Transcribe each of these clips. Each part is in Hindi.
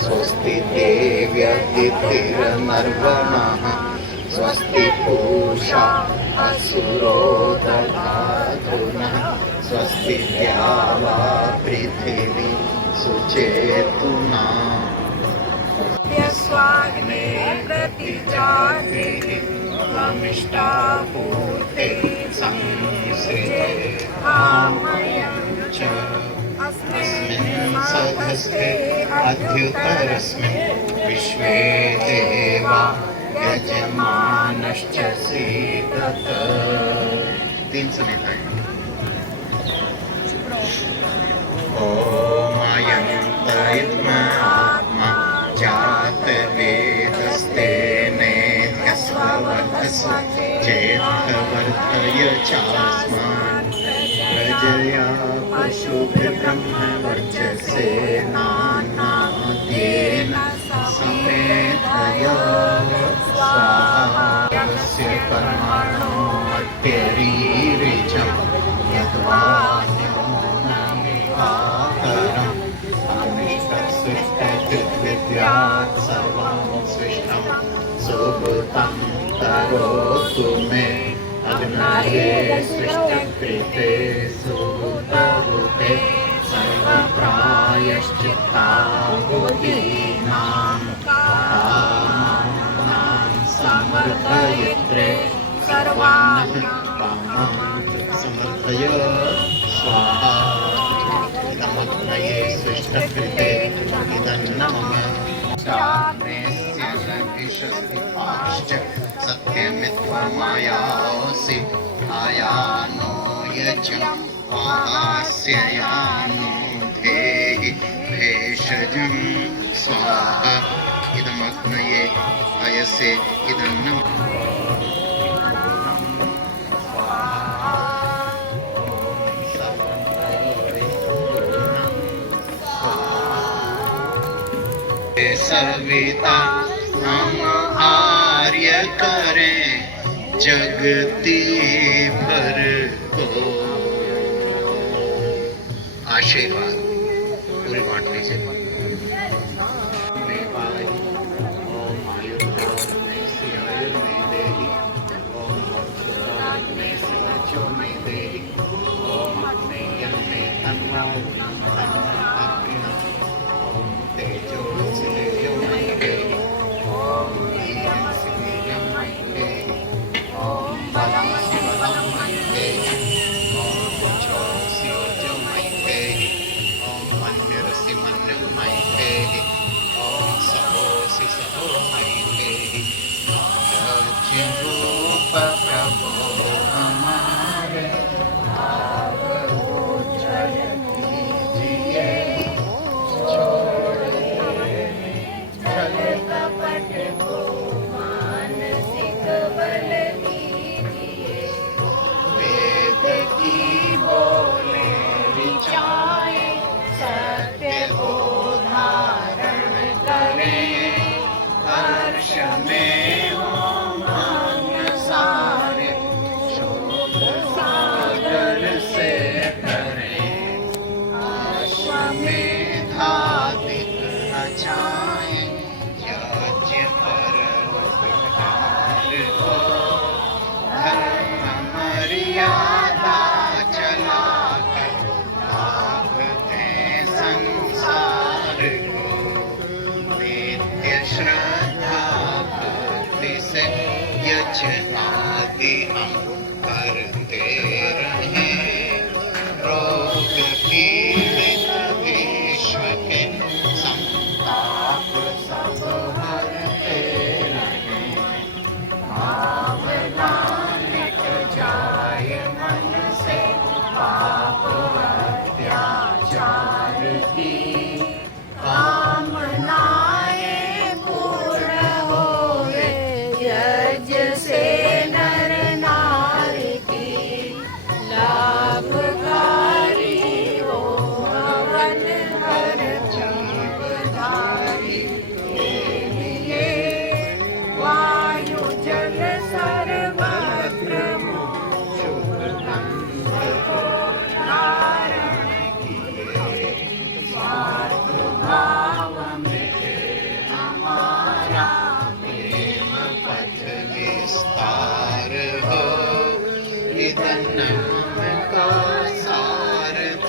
स्वस्ति देव्यतिथिर्नर्गणः स्वस्ति पूषा असुरो दधातु नः स्वस्ति द्यावा पृथिवी सुचेतुना स्वाग्ने प्रतिजाते अमिष्टापूर्ते संसृते आमयं च अस्मिन् सदस्ते अद्युतरस्मिन् विश्वे देवा यजमानश्च सीदत। 3 समय था। ओम आत्मा जात वेदस्तेने स्ववर्धस्व चेत्वर्धय चास्मान् प्रजया पशुभिर्ब्रह्म वर्चसे नानाद्येन समेधय स्वाहा यस्य कर्मणो मत्यरीरिचं यद्वान्योन्नमिवाकरम् अनिष्टसृष्टकृद्विद्यात् सर्वं सृष्टं सुभूतं करोतु मे अग्नये सृष्टकृते सुभूतभूते सर्वप्रायश्चित्ताहुतीनां कामानां समर्पयित्रे सर्वान् कामान् समर्पय स्वाहा। इदमग्नये सृष्टकृते इदन्नमः शामेस्यभिषस्तिपाश्च सत्यमित्वमायासि आयानो यजं वाहास्ययानो धेहि भेषजं स्वाहा। इदमग्नये अयसे इदन्नमः सविता हम आर्य करें जगती भर को। आशीर्वाद पूरी बांट लीजिए।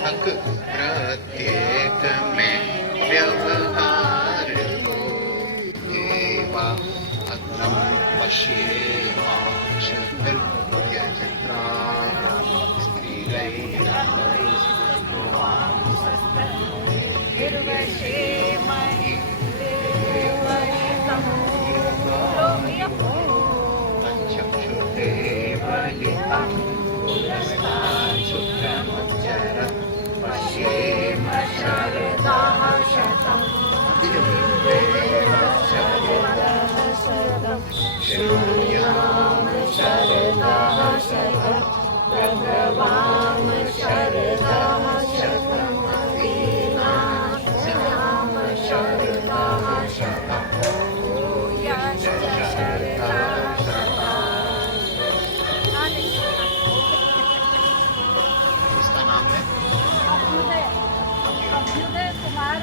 अक प्रत्येक में व्यवहार हो। देवा अग्रम पश्येमाक्षभिर्यजत्रा स्त्रीलैरपैस्तुवांसस्तनोभिर्वशेमहि तच्चक्षुर्देवयुतं पुरस्ताच्छुक्रमुच्चरत् पश्येम शरदः शतम् शृणुयाम शरदः शतम् प्रभवाम शरदः शतम् वीणास्याम शरदः शतम् भूयश्च शरदः इसका नाम है अभ्युदय कुमार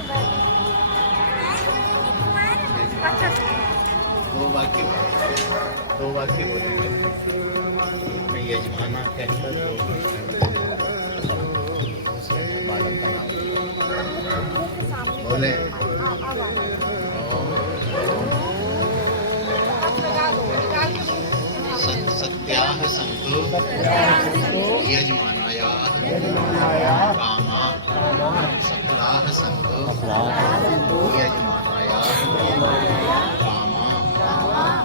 अच्छा दो वाक्य बोलेंगे। मैं यजमाना कहकर दूसरे बालक का नाम बोले। सत्याः सन्तु यजमानायाः कामा सकलाः सन्तु यजमानायाः कामा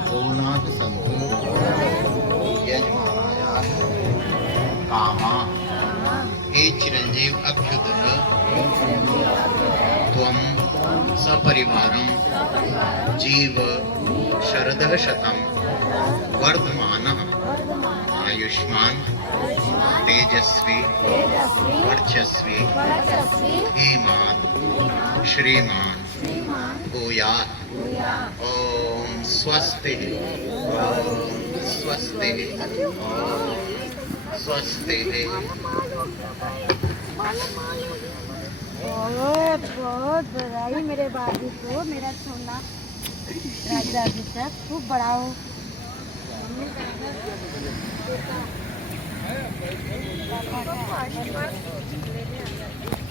पूर्णाः सन्तु यजमानायाः कामा। हे चिरंजीव अभ्युदय त्वं सपरिवारं जीव शरदः शतं वर्धमानः आयुष्मान तेजस्वी वर्चस्वी धीमान श्रीमान भूयात्। ओम स्वस्ति ओम स्वस्ति ओम स्वस्ति। बहुत बहुत बधाई मेरे बाबू को, मेरा सोना राजा जी तक खूब बड़ा हो।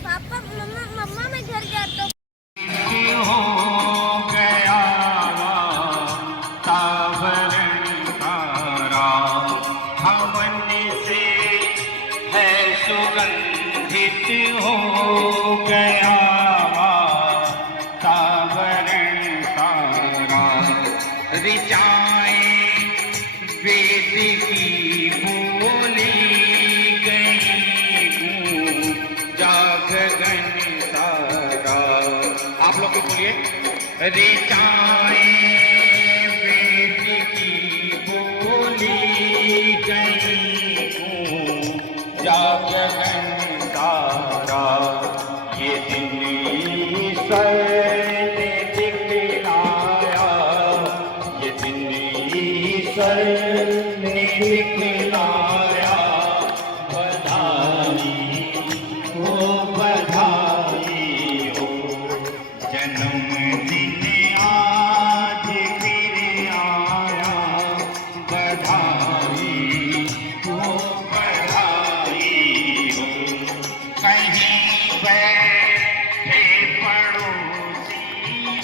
पापा मम्मा मम्मा मैं घर जाता हूँ। हो गया तावरण तारा हवन से है सुगंधित हो गया तावरण तारा ऋचाएं वेद की बोली गई जागरण सारा। आप लोग भी बोलिए ऋचाएं वेद की बोली गई जागरण सारा। ये दिन ईश्वर ने दिखलाया, ये दिन ईश्वर ने दिखलाया। बधाई हो जन्मदिन आज फिर आया। बधाई हो कहीं बैठे पड़ोसी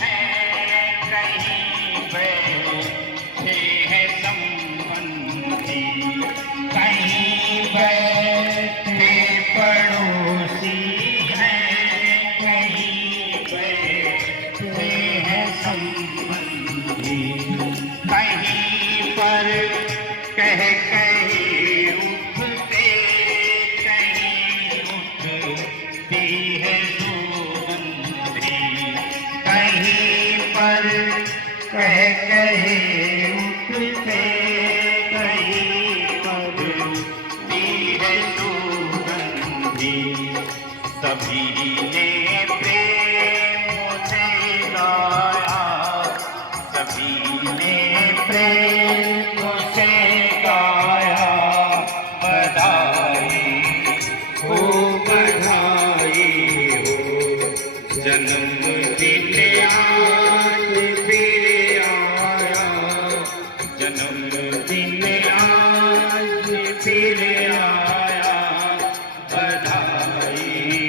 हैं, कहीं बैठे हैं संबंधी, कहीं बैठे पड़ोसी हैं, कहीं बैठे हैं संबंधी। कहीं पर कह कहे उठते, कहीं उठती है सुगंधी। कहीं पर कह कहे उठते, कहीं पर उठती है सुगंधी। सभी ने प्रेम से गाया, सभी ने प्रेम से गाया। बधाई हो जन्मदिन आज फिर आया। जन्मदिन आज फिर आया। बधाई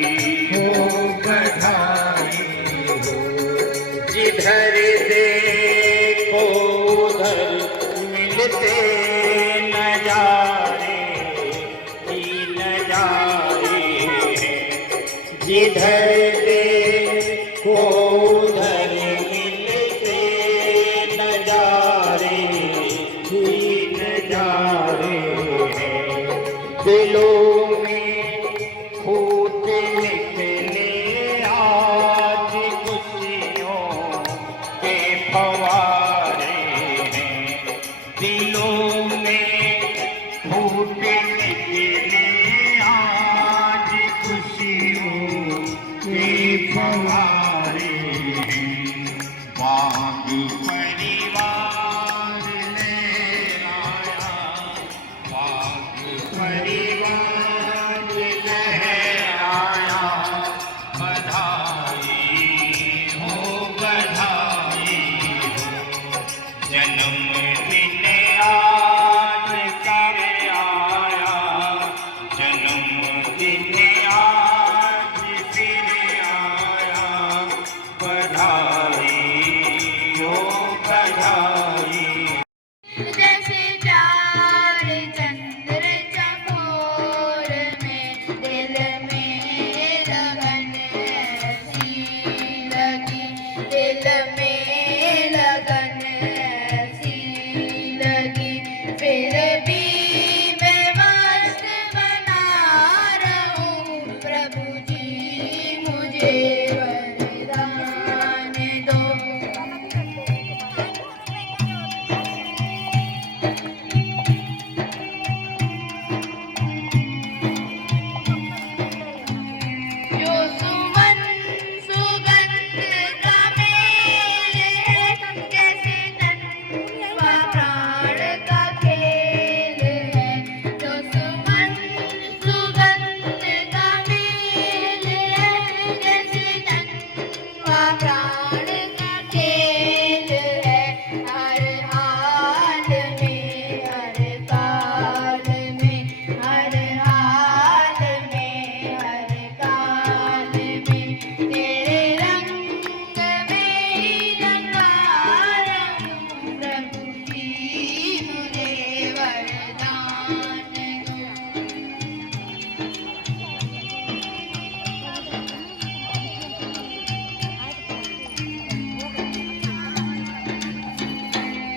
जिधर देखो उधर मिलते नजारे ही नजारे हैं। दिलों में फूट निकले आज खुशियों के फवारे हैं। दिलों में फूट निकले आज खुशियों के फवारे हैं। बाग परिवार लहराया, बाग परिवार लहराया, बधाई हो बधाई हो। जन्मदिन आज कर आया, जन्मदिन आज फिर आया, बधाई हो बधाई। जैसे चार चंद्र चकोर में दिल में लगन ऐसी लगी, दिल में लगन ऐसी लगी। फिर भी मैं मस्त बना रहूं, प्रभु जी मुझे वरदान दो। जो सुमन सुगंध का मेल है, जैसे तन व प्राण का खेल है। जो सुमन सुगंध का मेल है, जैसे तन व प्राण का खेल है। हर हाल में, हर काल में, हर हाल में, हर काल में तेरे रंग में ही रंगा रहूं, प्रभु जी मुझे वरदान दो।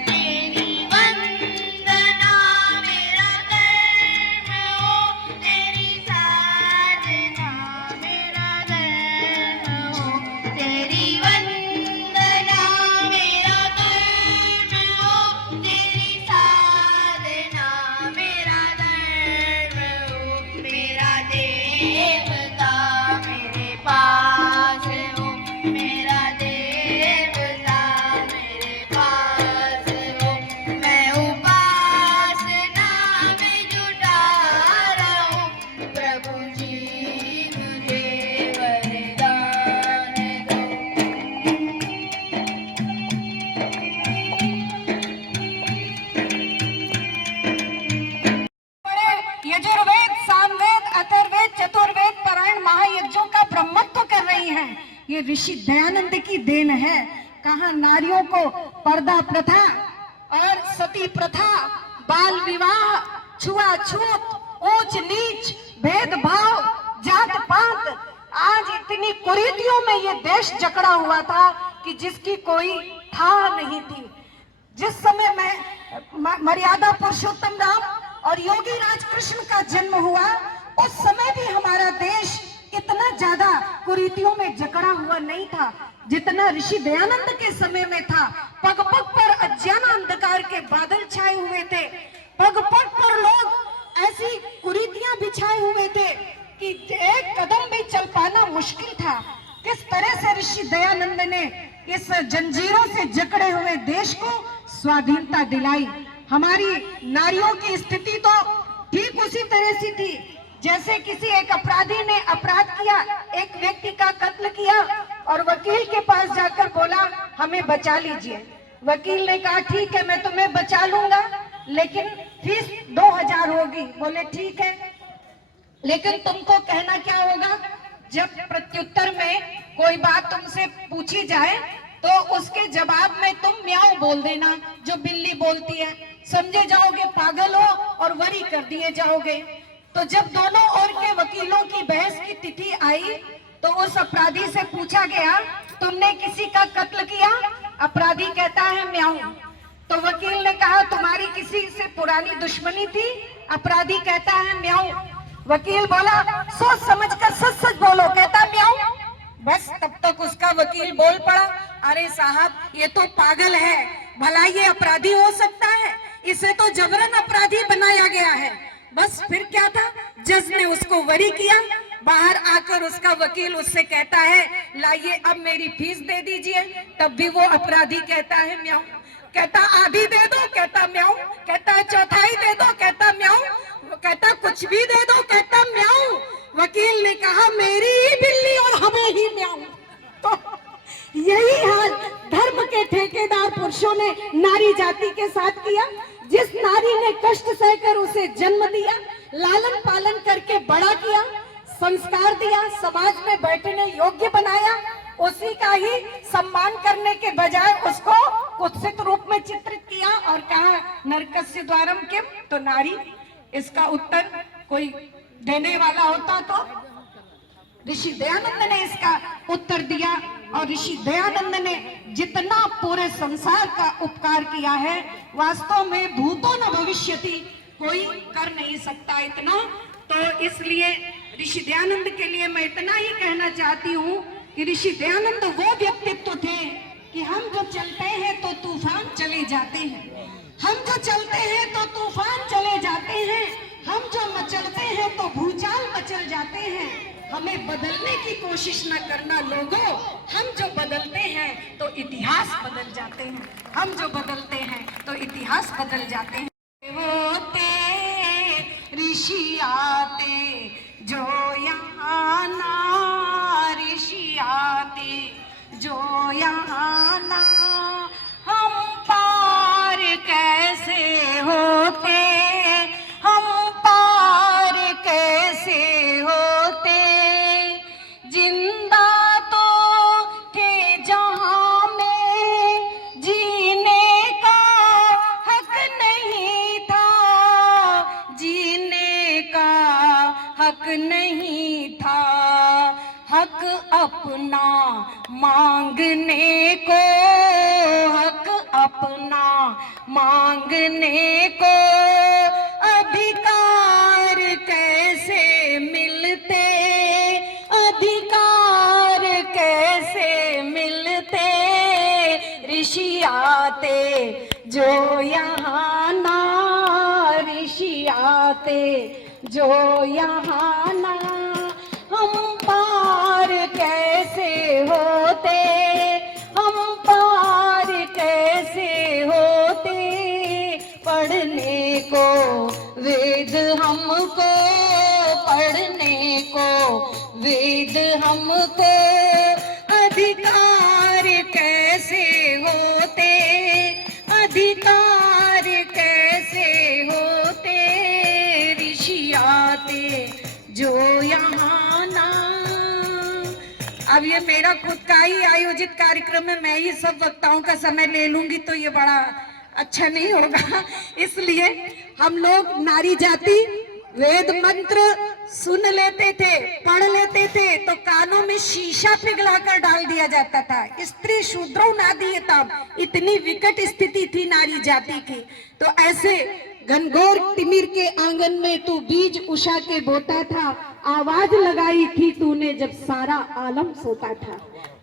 तेरी वंदना मेरा धर्म हो, तेरी साधना मेरा धर्म हो। तेरी वंदना मेरा धर्म हो, तेरी साधना मेरा धर्म हो। मेरा देवता मेरे पास हो, मेरा देवता मेरे पास हो। मैं उपासना में जुटा रहूं, प्रभु जी मुझे वरदान दो। यजुर्वेद, सामवेद, अथर्ववेद, चतुर्वेद पारायण महायज्ञों का ब्रह्मत्व कर रही हैं। ये ऋषि दयानंद की देन है। कहा नारियों को पर्दा प्रथा और सती प्रथा, बाल विवाह, छुआछूत, ऊंच नीच, भेदभाव, जात पात, आज इतनी कुरीतियों में ये देश जकड़ा हुआ था कि जिसकी कोई था नहीं थी। जिस समय में मर्यादा पुरुषोत्तम राम और योगी राज कृष्ण का जन्म हुआ, उस समय भी हमारा देश इतना ज्यादा कुरीतियों में जकड़ा हुआ नहीं था जितना ऋषि दयानंद के समय में था। पग पग पर अज्ञान अंधकार के बादल छाए हुए थे। पग पग पर लोग ऐसी कुरीतियां बिछाए हुए थे कि एक कदम भी चल पाना मुश्किल था। किस तरह से ऋषि दयानंद ने इस जंजीरों से जकड़े हुए देश को स्वाधीनता दिलाई। हमारी नारियों की स्थिति तो ठीक उसी तरह से थी जैसे किसी एक अपराधी ने अपराध किया, एक व्यक्ति का कत्ल किया और वकील के पास जाकर बोला हमें बचा लीजिए। वकील ने कहा ठीक है मैं तुम्हें बचा लूंगा, लेकिन फीस 2000 होगी। बोले ठीक है, लेकिन तुमको कहना क्या होगा, जब प्रत्युत्तर में कोई बात तुमसे पूछी जाए तो उसके जवाब में तुम म्याऊं बोल देना जो बिल्ली बोलती है, समझे जाओगे पागल हो और वरी कर दिए जाओगे। तो जब दोनों ओर के वकीलों की बहस की तिथि आई तो उस अपराधी से पूछा गया, तुमने किसी का कत्ल किया? अपराधी कहता है म्याऊं। तो वकील ने कहा, तुम्हारी किसी से पुरानी दुश्मनी थी? अपराधी कहता है म्याऊं। वकील बोला, सोच समझकर सच सच बोलो। कहता म्याऊं। बस तब तक उसका वकील बोल पड़ा, अरे साहब ये तो पागल है, भला ये अपराधी हो सकता है? इसे तो जबरन अपराधी बनाया गया है। बस फिर क्या था, जज ने उसको वरी किया। बाहर आकर उसका वकील उससे कहता है, लाइए अब मेरी फीस दे दीजिए। तब भी वो अपराधी कहता है म्याऊं। कहता आधी दे दो? कहता म्याऊं। कहता चौथाई दे दो? कहता म्याऊं। कहता कुछ भी दे दो? कहता म्याऊं। वकील ने कहा, मेरी ही बिल्ली और हमें ही म्याऊं। तो यही हाल धर्म के ठेकेदार पुरुषों ने नारी जाति के साथ किया। जिस नारी ने कष्ट सहकर उसे जन्म दिया, लालन पालन करके बड़ा किया, संस्कार दिया, समाज में बैठने योग्य बनाया, उसी का ही सम्मान करने के बजाय उसको कुत्सित रूप में चित्रित किया और कहा नरकस्य द्वारम किम, तो नारी। इसका उत्तर कोई देने वाला होता तो ऋषि दयानंद ने इसका उत्तर दिया। और ऋषि दयानंद ने जितना पूरे संसार का उपकार किया है, वास्तव में भूतो न भविष्यति, कोई कर नहीं सकता इतना। तो इसलिए ऋषि दयानंद के लिए मैं इतना ही कहना चाहती हूँ कि ऋषि दयानंद वो व्यक्तित्व थे कि हम जो चलते हैं तो तूफान चले जाते हैं, हम जो चलते हैं तो तूफान चले जाते हैं, हम जो मचलते हैं तो भूचाल मचल जाते हैं। हमें बदलने की कोशिश न करना लोगों, हम जो बदलते हैं तो इतिहास बदल जाते हैं, हम जो बदलते हैं तो इतिहास बदल जाते हैं। होते ऋषि आते जो यहाँ ना, ऋषि आते जो यहाँ ना, हम पार कैसे होते, हम पार कैसे होते। जिंदा तो थे जहां में, जीने का हक नहीं था, जीने का हक नहीं था। हक अपना मांगने को, हक अपना मांगने को, अधिकार कैसे मिलते, अधिकार कैसे मिलते। ऋषि आते जो यहाँ ना, ऋषि आते जो यहाँ ना, हम पार कैसे होते, हम पार कैसे होते। पढ़ने को वेद हमको, पढ़ने को वेद हमको, अधिकार कैसे होते, अधिकार कैसे होते। ऋषि आते जो यहाँ ना। अब ये मेरा खुद का ही आयोजित कार्यक्रम में मैं ही सब वक्ताओं का समय ले लूंगी तो ये बड़ा अच्छा नहीं होगा। इसलिए हम लोग नारी जाति वेद मंत्र सुन लेते थे, पढ़ लेते थे तो कानों में शीशा पिघलाकर डाल दिया जाता था। स्त्री शूद्रो नादीयताम, इतनी विकट स्थिति थी नारी जाति की। तो ऐसे घनघोर तिमिर के आंगन में तू बीज उषा के बोता था, आवाज लगाई थी तूने जब सारा आलम सोता था।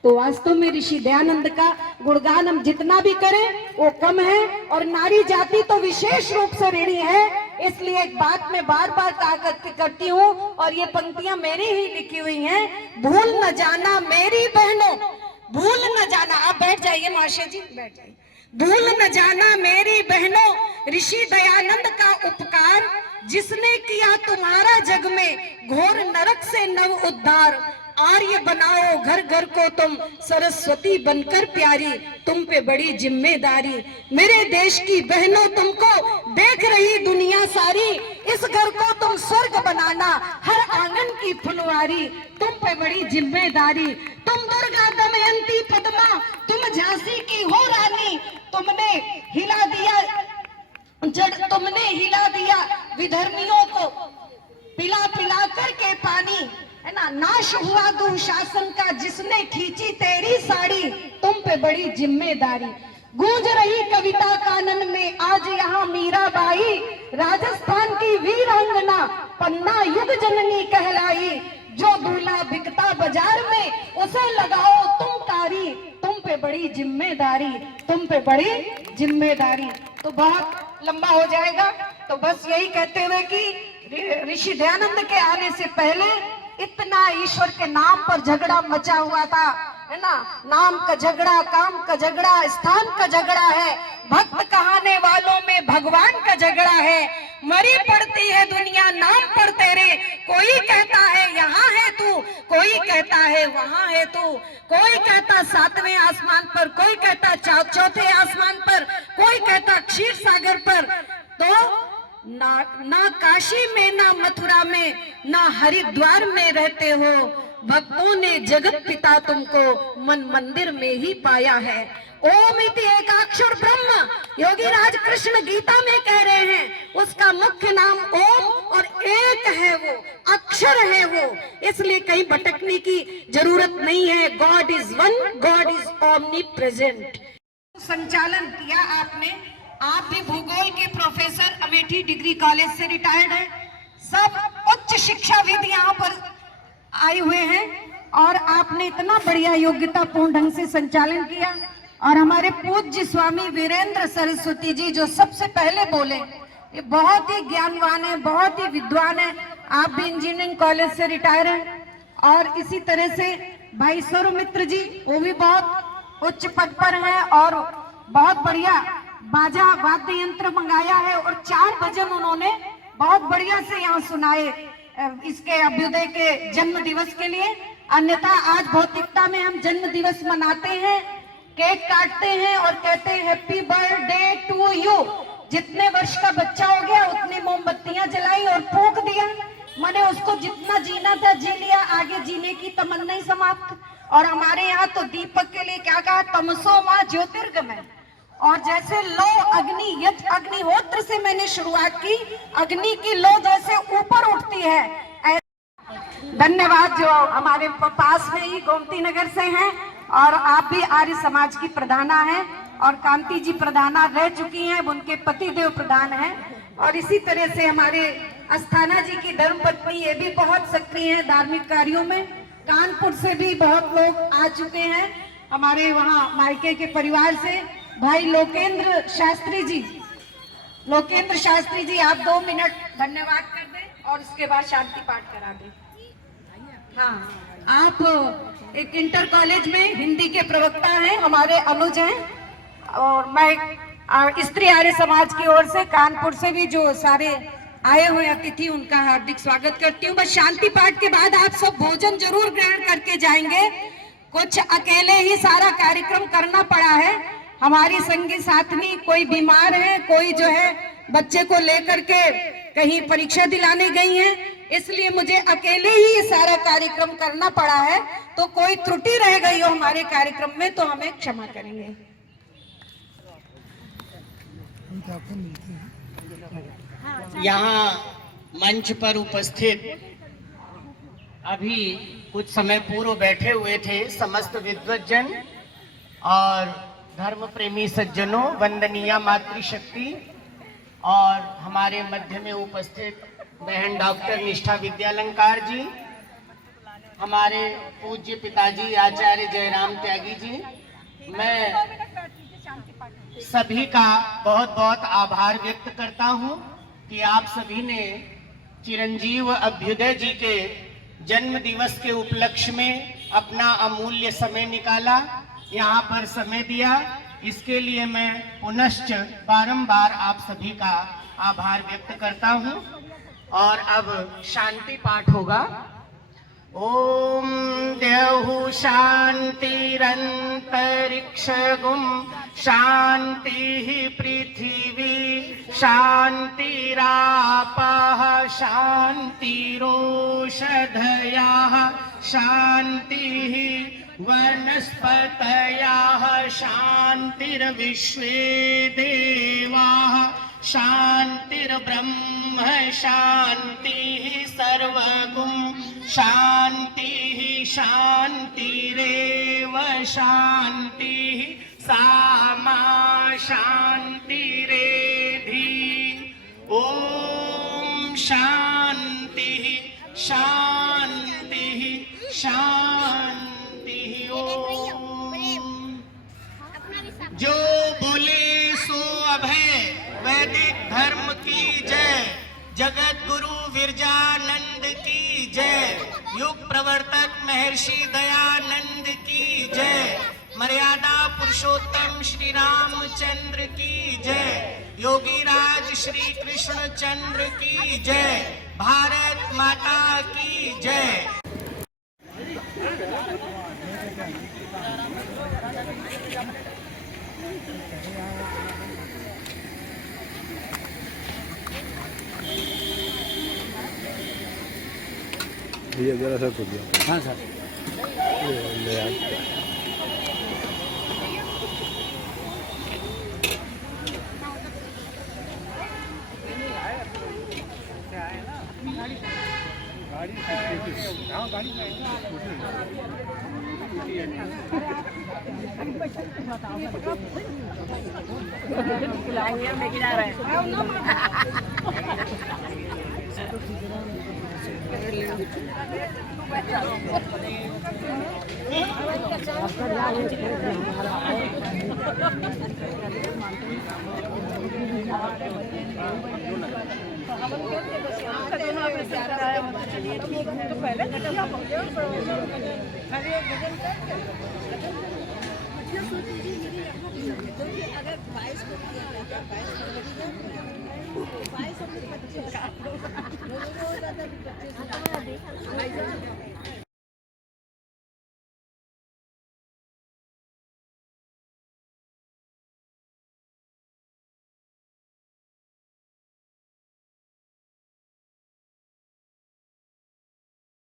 तो वास्तव में ऋषि दयानंद का गुणगान हम जितना भी करें वो कम है, और नारी जाति तो विशेष रूप से ऋणी है। इसलिए एक बात मैं बार बार कहा करती हूँ, और ये पंक्तियां मेरी ही लिखी हुई हैं। भूल न जाना मेरी बहनों, भूल न जाना, आप बैठ जाइए महाशय जी, बैठ जाइए। भूल न जाना मेरी बहनों ऋषि दयानंद का उपकार, जिसने किया तुम्हारा जग में घोर नरक से नव उद्धार। आर्य बनाओ घर घर को तुम, सरस्वती बनकर प्यारी, तुम पे बड़ी जिम्मेदारी। मेरे देश की बहनों तुमको देख रही दुनिया सारी, इस घर को तुम स्वर्ग बनाना, हर आंगन की फुलवारी, तुम पे बड़ी जिम्मेदारी। तुम दुर्गा दमयंती पद्मा, तुम झांसी की हो रानी, तुमने हिला दिया जड़, तुमने हिला दिया विधर्मियों को पिला पिला करके पानी। है ना। नाश हुआ दुशासन का जिसने खींची तेरी साड़ी, तुम पे बड़ी जिम्मेदारी। गूंज रही कविता कानन में आज यहाँ मीराबाई, राजस्थान की वीरांगना पन्ना युग जननी कहलाई। जो दूल्हा बिकता बाजार में उसे लगाओ तुम तारी, तुम पे बड़ी जिम्मेदारी, तुम पे बड़ी जिम्मेदारी। तो बहुत लंबा हो जाएगा, तो बस यही कहते हुए कि ऋषि दयानंद के आने से पहले इतना ईश्वर के नाम पर झगड़ा मचा हुआ था, है ना। नाम का झगड़ा, काम का झगड़ा, स्थान का झगड़ा है, भक्त कहाने वालों में भगवान का झगड़ा है। मरी पड़ती है दुनिया नाम पर तेरे, कोई कहता है यहाँ है तू, कोई कहता है वहाँ है तू, कोई कहता सातवें आसमान पर, कोई कहता चौथे आसमान पर, कोई कहता क्षीर सागर पर। तो ना काशी में, ना मथुरा में, ना हरिद्वार में रहते हो, भक्तों ने जगत पिता तुमको मन मंदिर में ही पाया है। ओम इति एकाक्षर ब्रह्म, योगी राज कृष्ण गीता में कह रहे हैं, उसका मुख्य नाम ओम और एक है, वो अक्षर है वो, इसलिए कहीं भटकने की जरूरत नहीं है। God is one, God is omni present. संचालन किया आपने, आप भी भूगोल के प्रोफेसर अमेठी डिग्री कॉलेज से रिटायर्ड हैं, सब उच्च शिक्षाविद यहाँ पर आए हुए हैं, और आपने इतना बढ़िया योग्यतापूर्ण ढंग से संचालन किया। और हमारे पूज्य स्वामी वीरेंद्र सरस्वती जी जो सबसे पहले बोले, ये बहुत ही ज्ञानवान है, बहुत ही विद्वान है। आप भी इंजीनियरिंग कॉलेज से रिटायर हैं। और इसी तरह से भाई सौरमित्र जी, वो भी बहुत उच्च पद पर हैं और बहुत बढ़िया बाजा वाद्य यंत्र मंगाया है, और 4 भजन उन्होंने बहुत बढ़िया से यहाँ सुनाए इसके अभ्युदय के जन्म दिवस के लिए। अन्यथा आज भौतिकता में हम जन्म दिवस मनाते हैं, केक काटते हैं और कहते हैं हैप्पी बर्थडे टू यू। जितने वर्ष का बच्चा हो गया उतनी मोमबत्तियां जलाई और फूंक दिया, मैंने उसको जितना जीना था जी लिया, आगे जीने की तमन्ना ही समाप्त। और हमारे यहाँ तो दीपक के लिए क्या कहा, तमसो मां ज्योतिर्गमय। और जैसे लो अग्नि, यज्ञ अग्निहोत्र से मैंने शुरुआत की, अग्नि की लो जैसे ऊपर उठती है। धन्यवाद जो हमारे पास में ही गोमती नगर से हैं, और आप भी आर्य समाज की प्रधाना हैं, और कांति जी प्रधाना रह चुकी हैं, उनके पति देव प्रधान हैं। और इसी तरह से हमारे अस्थाना जी की धर्मपत्नी, ये भी बहुत सक्रिय हैं धार्मिक कार्यों में। कानपुर से भी बहुत लोग आ चुके हैं हमारे वहाँ मायके के परिवार से। भाई लोकेंद्र शास्त्री जी, लोकेंद्र शास्त्री जी आप 2 मिनट धन्यवाद कर दें और उसके बाद शांति पाठ करा दें। हाँ, आप एक इंटर कॉलेज में हिंदी के प्रवक्ता हैं, हमारे अनुज हैं। और मैं स्त्री आर्य समाज की ओर से कानपुर से भी जो सारे आए हुए अतिथि, उनका हार्दिक स्वागत करती हूँ। बस शांति पाठ के बाद आप सब भोजन जरूर ग्रहण करके जाएंगे। कुछ अकेले ही सारा कार्यक्रम करना पड़ा है, हमारी संगी साथनी कोई बीमार है, कोई जो है बच्चे को लेकर के कहीं परीक्षा दिलाने गई हैं, इसलिए मुझे अकेले ही ये सारा कार्यक्रम करना पड़ा है। तो कोई त्रुटि रह गई हो हमारे कार्यक्रम में तो हमें क्षमा करेंगे। यहाँ मंच पर उपस्थित अभी कुछ समय पूर्व बैठे हुए थे समस्त विद्वज्जन और धर्म प्रेमी सज्जनों, वंदनीय मातृशक्ति, और हमारे मध्य में उपस्थित बहन डॉक्टर निष्ठा विद्यालंकार जी, हमारे पूज्य पिताजी आचार्य जयराम त्यागी जी, मैं सभी का बहुत बहुत आभार व्यक्त करता हूं कि आप सभी ने चिरंजीव अभ्युदय जी के जन्म दिवस के उपलक्ष्य में अपना अमूल्य समय निकाला, यहाँ पर समय दिया। इसके लिए मैं पुनश्च बारंबार आप सभी का आभार व्यक्त करता हूँ। और अब शांति पाठ होगा। ओम देहु शांतिरंतरिक्षगुम शांति पृथिवी शांतिरापः शांतिरोषधयः शांतिः वनस्पतयः शांतिर्विश्वे देवाः शांतिर्ब्रह्म शांतिः सर्वगुं शांतिः शांतिरेव शांतिः सामा शांतिरेधि ॐ शांतिः शांतिः शांतिः ॐ। जो बोले सो अभय वैदिक धर्म की जय, जगत गुरु विरजानंद की जय, युग प्रवर्तक महर्षि दयानंद की जय, मर्यादा पुरुषोत्तम श्री रामचंद्र की जय, योगी राज श्री कृष्ण चंद्र की जय, भारत माता की जय। ये जरा सा कुछ हाँ सर अगर 22